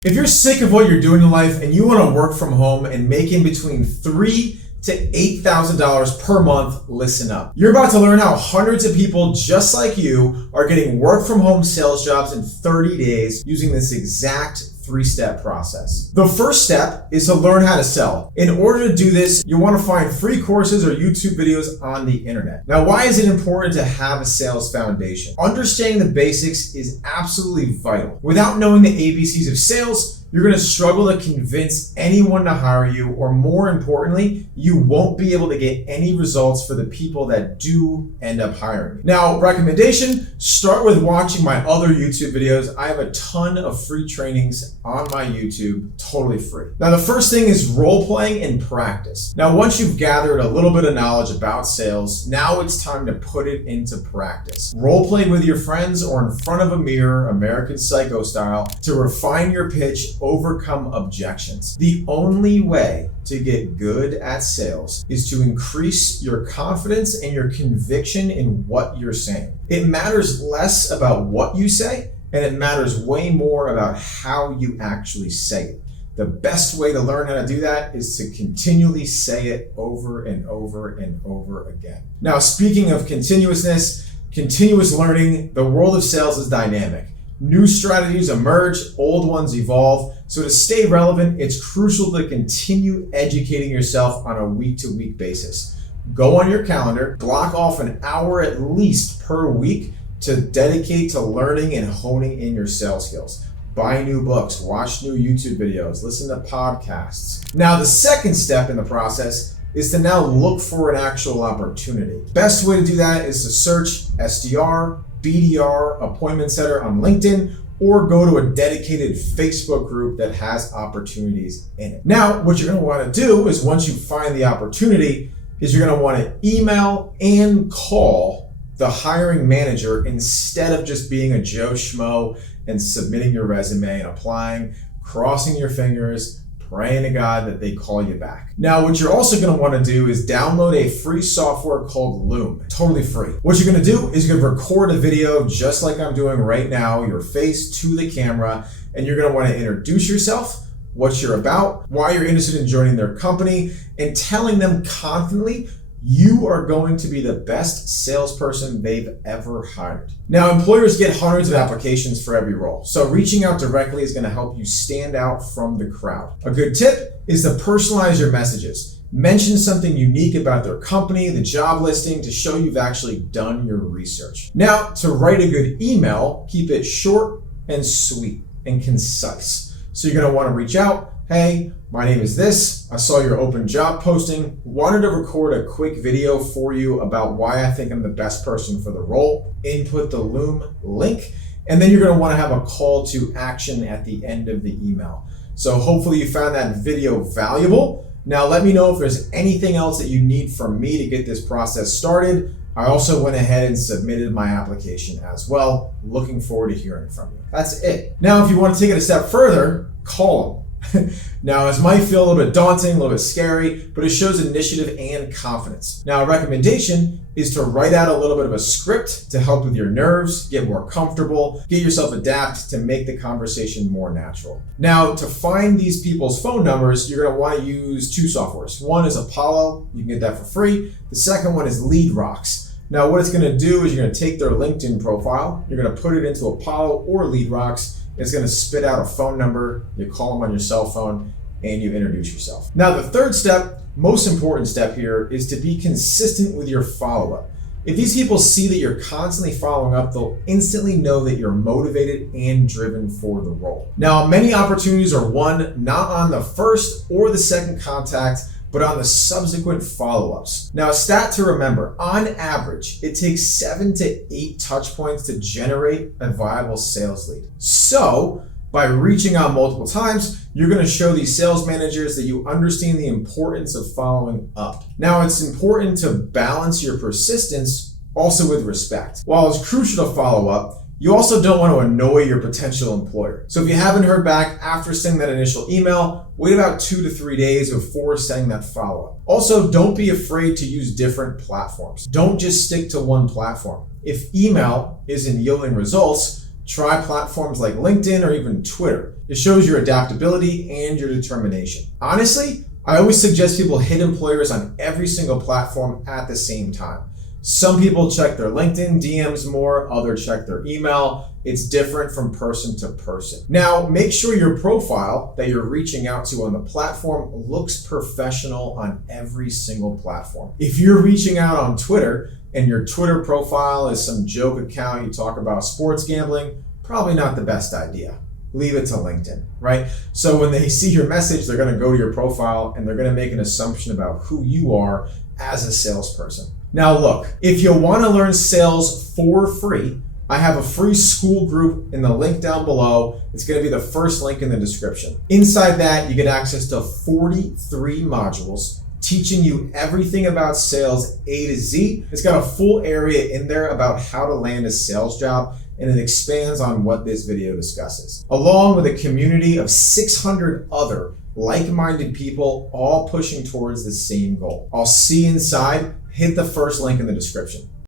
If you're sick of what you're doing in life and you want to work from home and make in between $3,000 to $8,000 per month, listen up. You're about to learn how hundreds of people just like you are getting work from home sales jobs in 30 days using this exact three-step process. The first step is to learn how to sell. In order to do this, you want to find free courses or YouTube videos on the internet. Now, why is it important to have a sales foundation? Understanding the basics is absolutely vital. Without knowing the ABCs of sales, you're going to struggle to convince anyone to hire you, or more importantly, you won't be able to get any results for the people that do end up hiring you. Now, recommendation, start with watching my other YouTube videos. I have a ton of free trainings on my YouTube, totally free. Now, the first thing is role playing and practice. Now, once you've gathered a little bit of knowledge about sales, now it's time to put it into practice. Role play with your friends or in front of a mirror, American Psycho style, to refine your pitch, overcome objections. The only way to get good at sales is to increase your confidence and your conviction in what you're saying. It matters less about what you say, and it matters way more about how you actually say it. The best way to learn how to do that is to continually say it over and over and over again. Now, speaking of continuousness, continuous learning, the world of sales is dynamic. New strategies emerge, old ones evolve. So to stay relevant, it's crucial to continue educating yourself on a week-to-week basis. Go on your calendar, block off an hour at least per week to dedicate to learning and honing in your sales skills. Buy new books, watch new YouTube videos, listen to podcasts. Now, the second step in the process is to now look for an actual opportunity. Best way to do that is to search SDR, BDR, appointment setter on LinkedIn, or go to a dedicated Facebook group that has opportunities in it. Now, what you're going to want to do is, once you find the opportunity, is you're going to want to email and call the hiring manager instead of just being a Joe Schmo and submitting your resume and applying, crossing your fingers, praying to God that they call you back. Now, what you're also going to want to do is download a free software called Loom, totally free. What you're going to do is you're going to record a video just like I'm doing right now, your face to the camera, and you're going to want to introduce yourself, what you're about, why you're interested in joining their company, and telling them confidently you are going to be the best salesperson they've ever hired. Now, employers get hundreds of applications for every role, so reaching out directly is going to help you stand out from the crowd. A good tip is to personalize your messages. Mention something unique about their company, the job listing, to show you've actually done your research. Now, to write a good email, keep it short and sweet and concise. So you're going to want to reach out. Hey, my name is this. I saw your open job posting. Wanted to record a quick video for you about why I think I'm the best person for the role. Input the Loom link, and then you're going to want to have a call to action at the end of the email. So hopefully you found that video valuable. Now let me know if there's anything else that you need from me to get this process started. I also went ahead and submitted my application as well. Looking forward to hearing from you. That's it. Now, if you want to take it a step further, call them. Now, this might feel a little bit daunting, a little bit scary, but it shows initiative and confidence. Now, a recommendation is to write out a little bit of a script to help with your nerves, get more comfortable, get yourself adapt to make the conversation more natural. Now, to find these people's phone numbers, you're going to want to use two softwares. One is Apollo. You can get that for free. The second one is LeadRocks. Now, what it's going to do is you're going to take their LinkedIn profile, you're going to put it into Apollo or LeadRocks. It's going to spit out a phone number. You call them on your cell phone and you introduce yourself. Now, the third step, most important step here, is to be consistent with your follow-up. If these people see that you're constantly following up, they'll instantly know that you're motivated and driven for the role. Now, many opportunities are won not on the first or the second contact, but on the subsequent follow-ups. Now, a stat to remember, on average, it takes 7 to 8 touch points to generate a viable sales lead. So, by reaching out multiple times, you're going to show these sales managers that you understand the importance of following up. Now, it's important to balance your persistence also with respect. While it's crucial to follow up, you also don't want to annoy your potential employer. So if you haven't heard back after sending that initial email, wait about 2 to 3 days before sending that follow-up. Also, don't be afraid to use different platforms. Don't just stick to one platform. If email isn't yielding results, Try platforms like LinkedIn or even Twitter. It shows your adaptability and your determination. Honestly, I always suggest people hit employers on every single platform at the same time. Some people check their LinkedIn DMs more, others check their email. It's different from person to person. Now, make sure your profile that you're reaching out to on the platform looks professional on every single platform. If you're reaching out on Twitter and your Twitter profile is some joke account, you talk about sports gambling, probably not the best idea. Leave it to LinkedIn, right? So when they see your message, they're gonna go to your profile and they're gonna make an assumption about who you are as a salesperson. Now look, if you wanna learn sales for free, I have a free school group in the link down below. It's gonna be the first link in the description. Inside that, you get access to 43 modules teaching you everything about sales A to Z. It's got a full area in there about how to land a sales job, and it expands on what this video discusses, along with a community of 600 other like-minded people all pushing towards the same goal. I'll see you inside. Hit the first link in the description.